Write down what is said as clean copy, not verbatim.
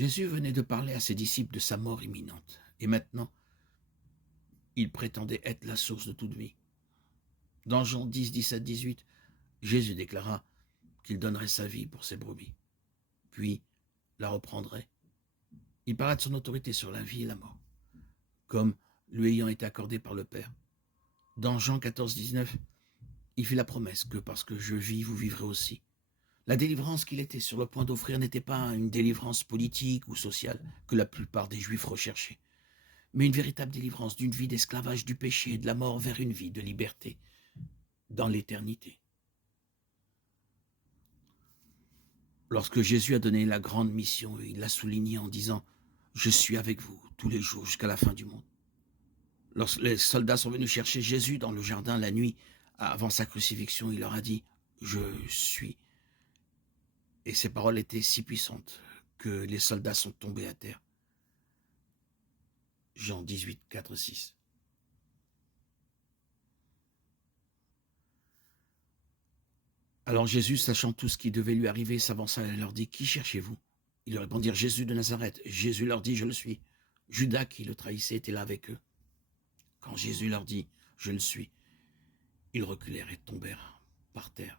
Jésus venait de parler à ses disciples de sa mort imminente. Et maintenant, il prétendait être la source de toute vie. Dans Jean 10, 17, 18, Jésus déclara qu'il donnerait sa vie pour ses brebis, puis la reprendrait. Il parla de son autorité sur la vie et la mort, comme lui ayant été accordée par le Père. Dans Jean 14, 19, il fit la promesse que parce que je vis, vous vivrez aussi. La délivrance qu'il était sur le point d'offrir n'était pas une délivrance politique ou sociale que la plupart des Juifs recherchaient, mais une véritable délivrance d'une vie d'esclavage du péché et de la mort vers une vie de liberté dans l'éternité. Lorsque Jésus a donné la grande mission, il l'a souligné en disant « Je suis avec vous tous les jours jusqu'à la fin du monde ». Lorsque les soldats sont venus chercher Jésus dans le jardin la nuit avant sa crucifixion, il leur a dit « Je suis ». Et ces paroles étaient si puissantes que les soldats sont tombés à terre. Jean 18, 4, 6. Alors Jésus, sachant tout ce qui devait lui arriver, s'avança et leur dit « Qui cherchez-vous » Ils lui répondirent « Jésus de Nazareth ». Jésus leur dit « Je le suis ». Judas, qui le trahissait, était là avec eux. Quand Jésus leur dit « Je le suis », ils reculèrent et tombèrent par terre.